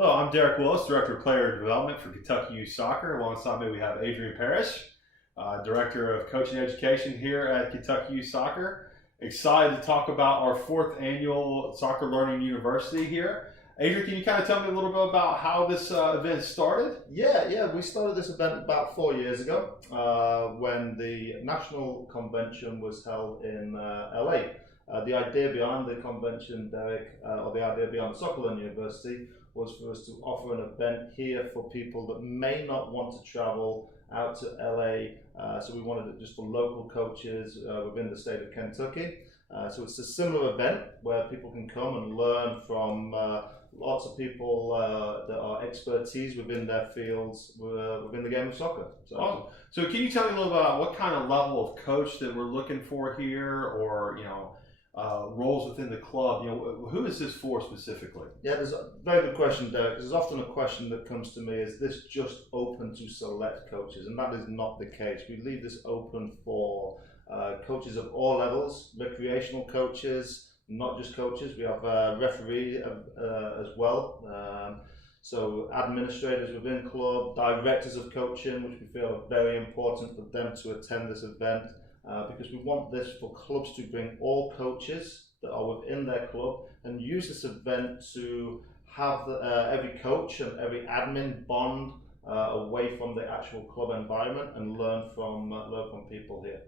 Hello, I'm Derek Willis, Director of Player Development for Kentucky Youth Soccer. Alongside me, we have Adrian Parrish, Director of Coaching Education here at Kentucky Youth Soccer. Excited to talk about our 4th annual Soccer Learning University here. Adrian, can you kind of tell me a little bit about how this event started? Yeah. We started this event about 4 years ago when the national convention was held in LA. The idea behind the convention, Derek, or the idea behind the Soccer Learning University was for us to offer an event here for people that may not want to travel out to LA. So we wanted it just for local coaches within the state of Kentucky. So it's a similar event where people can come and learn from lots of people that are expertise within their fields within the game of soccer. Awesome. So can you tell me a little bit about what kind of level of coach that we're looking for here, or roles within the club? Who is this for specifically? Yeah, there's a very good question, Derek. There's often a question that comes to me: is this just open to select coaches? And that is not the case. We leave this open for coaches of all levels, recreational coaches, not just coaches. We have referee as well. So administrators within club, directors of coaching, which we feel are very important for them to attend this event. Because we want this for clubs to bring all coaches that are within their club and use this event to have every coach and every admin bond away from the actual club environment and learn from people here.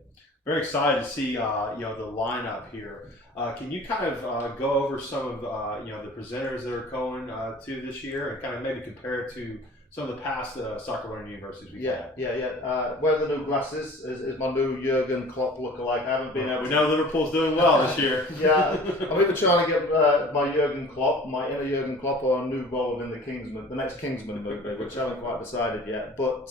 Very excited to see the lineup here. Can you kind of go over some of the presenters that are going to this year and kind of maybe compare it to some of the past Soccer Learning Universities we've had? Wearing the new glasses is my new Jurgen Klopp lookalike. I haven't been able to... We know Liverpool's doing well this year. Yeah, I'm even trying to get my Jurgen Klopp, my inner Jurgen Klopp, or a new role within the next Kingsman movie, which I haven't quite decided yet. But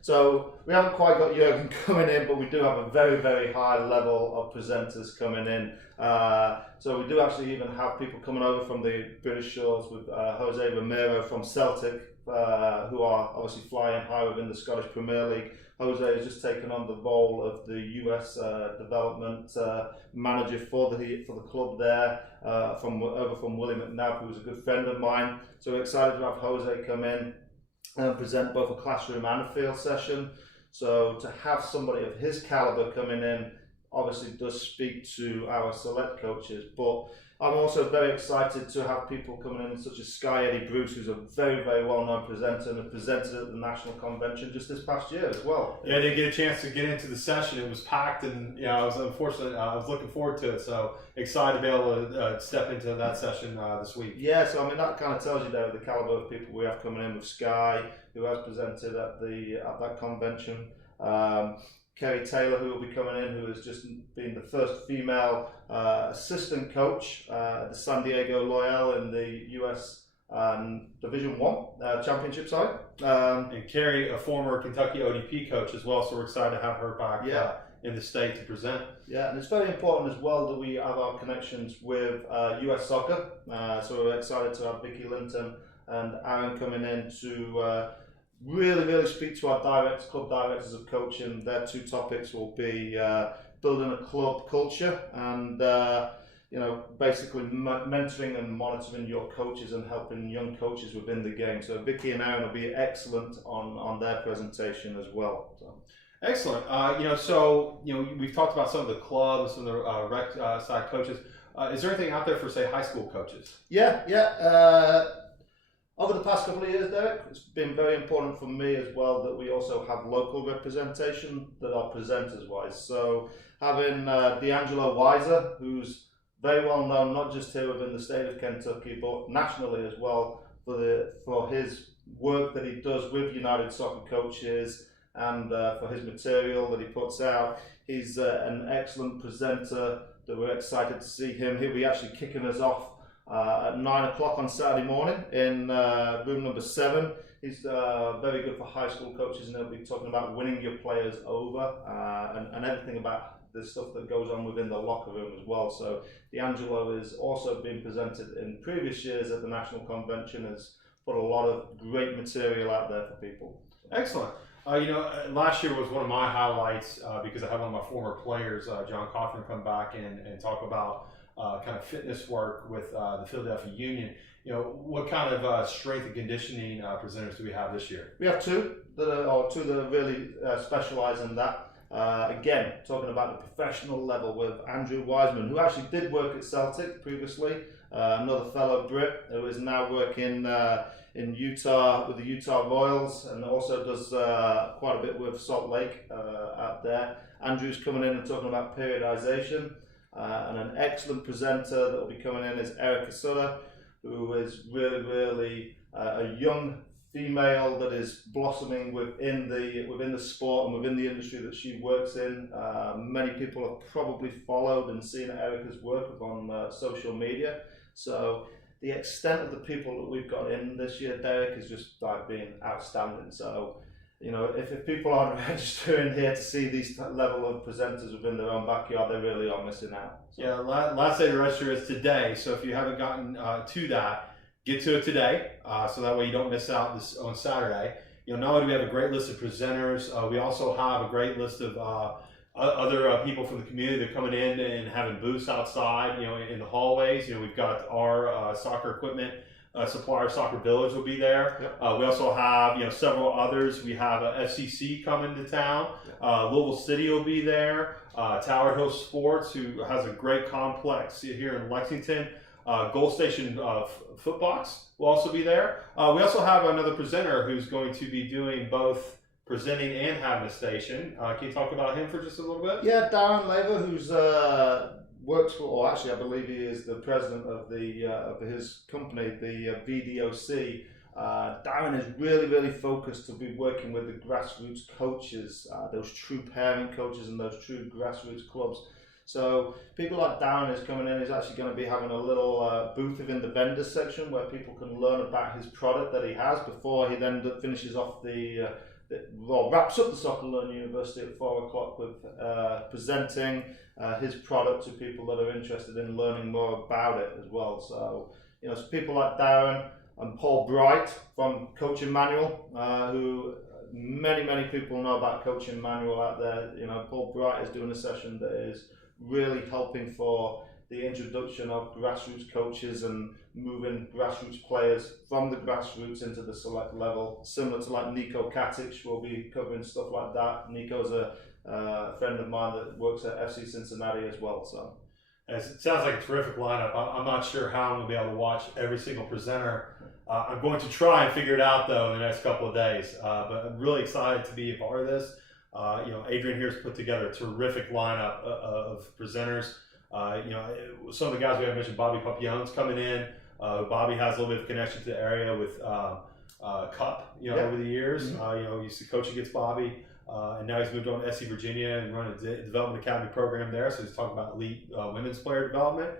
so we haven't quite got Jurgen coming in, but we do have a very, very high level of presenters coming in. So we do actually even have people coming over from the British shores with Jose Romero from Celtic, who are obviously flying high within the Scottish Premier League. Jose has just taken on the role of the US development manager for the club there, from Willie McNabb, who's a good friend of mine. So we're excited to have Jose come in and present both a classroom and a field session. So to have somebody of his caliber coming in obviously does speak to our select coaches, but I'm also very excited to have people coming in such as Sky Eddie Bruce, who's a very, very well-known presenter and presented at the National Convention just this past year as well. Yeah, I didn't get a chance to get into the session. It was packed, and I was looking forward to it. So excited to be able to step into that session this week. Yeah, so I mean that kind of tells you there the caliber of people we have coming in with Sky, who has presented at that convention. Kerry Taylor, who will be coming in, who has just been the first female assistant coach at the San Diego Loyal in the US Division 1 Championship side. And Kerry, a former Kentucky ODP coach as well, so we're excited to have her back in the state to present. Yeah, and it's very important as well that we have our connections with US Soccer. So we're excited to have Vicky Linton and Aaron coming in to really speak to our club directors of coaching. Their 2 topics will be building a club culture and basically mentoring and monitoring your coaches and helping young coaches within the game. So Vicky and Aaron will be excellent on their presentation as well. So. Excellent. So we've talked about some of the clubs, some of the rec side coaches. Is there anything out there for, say, high school coaches? Yeah. Over the past couple of years, Derek, it's been very important for me as well that we also have local representation that are presenters-wise. So having D'Angelo Weiser, who's very well known not just here within the state of Kentucky, but nationally as well for his work that he does with United Soccer Coaches and for his material that he puts out. He's an excellent presenter that we're excited to see him. He'll be actually kicking us off at 9 o'clock on Saturday morning in room number 7. He's very good for high school coaches, and he'll be talking about winning your players over and everything about the stuff that goes on within the locker room as well. So D'Angelo is also been presented in previous years at the National Convention, has put a lot of great material out there for people. Excellent. Last year was one of my highlights because I had one of my former players, John Cothran, come back and talk about kind of fitness work with the Philadelphia Union. What kind of strength and conditioning presenters do we have this year? We have two that are really specialise in that. Again, talking about the professional level with Andrew Wiseman, who actually did work at Celtic previously, another fellow Brit who is now working in Utah with the Utah Royals, and also does quite a bit with Salt Lake out there. Andrew's coming in and talking about periodization, and an excellent presenter that will be coming in is Erica Sutter, who is really a young female that is blossoming within the sport and within the industry that she works in. Many people have probably followed and seen Erica's work on social media. So the extent of the people that we've got in this year, Derek, is just been outstanding. So, if people aren't registering here to see these level of presenters within their own backyard, they really are missing out. So. Yeah, last day to register is today. So if you haven't gotten to that, get to it today, so that way you don't miss out this on Saturday. Not only do we have a great list of presenters, we also have a great list of other people from the community that are coming in and having booths outside, in the hallways. We've got our soccer equipment supplier, Soccer Village, will be there. Yep. We also have several others. We have FCC coming to town. Louisville City will be there. Tower Hill Sports, who has a great complex here in Lexington. Goal Station Footbox will also be there. We also have another presenter who's going to be doing both presenting and having a station. Can you talk about him for just a little bit? Yeah, Darren Laver, who's works for, or actually I believe he is the president of his company, the VDOC. Darren is really focused to be working with the grassroots coaches, those true parent coaches and those true grassroots clubs. So people like Darren is coming in. He's actually going to be having a little booth within the vendors section where people can learn about his product that he has before he then finishes off wraps up the Soccer Learn University at 4 o'clock with presenting his product to people that are interested in learning more about it as well. So, so people like Darren and Paul Bright from Coaching Manual, who many people know about Coaching Manual out there. Paul Bright is doing a session that is really helping for the introduction of grassroots coaches and moving grassroots players from the grassroots into the select level, similar to like Nico Katic will be covering stuff like that. Nico's a friend of mine that works at FC Cincinnati as well. So it sounds like a terrific lineup. I'm not sure how I'm going to be able to watch every single presenter. I'm going to try and figure it out though in the next couple of days. But I'm really excited to be a part of this. Adrian here's put together a terrific lineup of presenters. Some of the guys we have mentioned, Bobby Papillon's coming in. Bobby has a little bit of connection to the area with Cup, over the years. He used to coach against Bobby, and now he's moved on to SC Virginia and run a development academy program there. So he's talking about elite women's player development.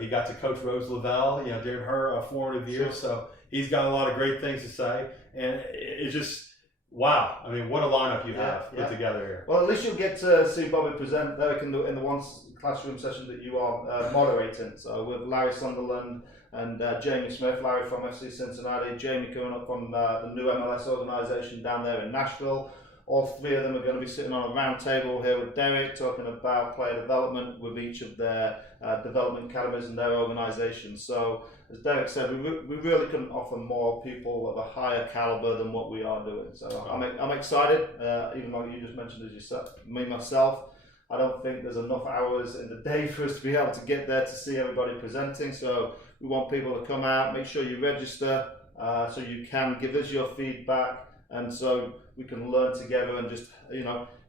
He got to coach Rose Lavelle, during her formative years. So he's got a lot of great things to say, and it's just. Wow, I mean, what a lineup you have put together here. Well, at least you'll get to see Bobby present there in the one classroom session that you are moderating. So with Larry Sunderland and Jamie Smith, Larry from FC Cincinnati, Jamie coming up from the new MLS organisation down there in Nashville. All three of them are going to be sitting on a round table here with Derek, talking about player development with each of their development academies and their organisations. So, as Derek said, we really couldn't offer more people of a higher calibre than what we are doing. So I'm excited, even like you just mentioned, as you said, myself, I don't think there's enough hours in the day for us to be able to get there to see everybody presenting. So we want people to come out, make sure you register so you can give us your feedback, and so we can learn together and just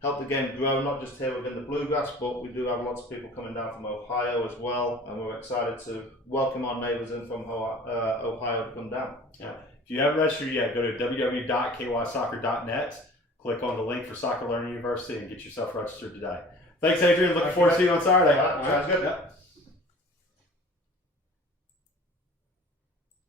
help the game grow, not just here within the Bluegrass, but we do have lots of people coming down from Ohio as well, and we're excited to welcome our neighbours in from Ohio to come down. Yeah. If you haven't registered yet, go to www.kysoccer.net, click on the link for Soccer Learn University, and get yourself registered today. Thanks, Adrian. Looking forward to seeing you on Saturday. All right. Sounds good. Yep.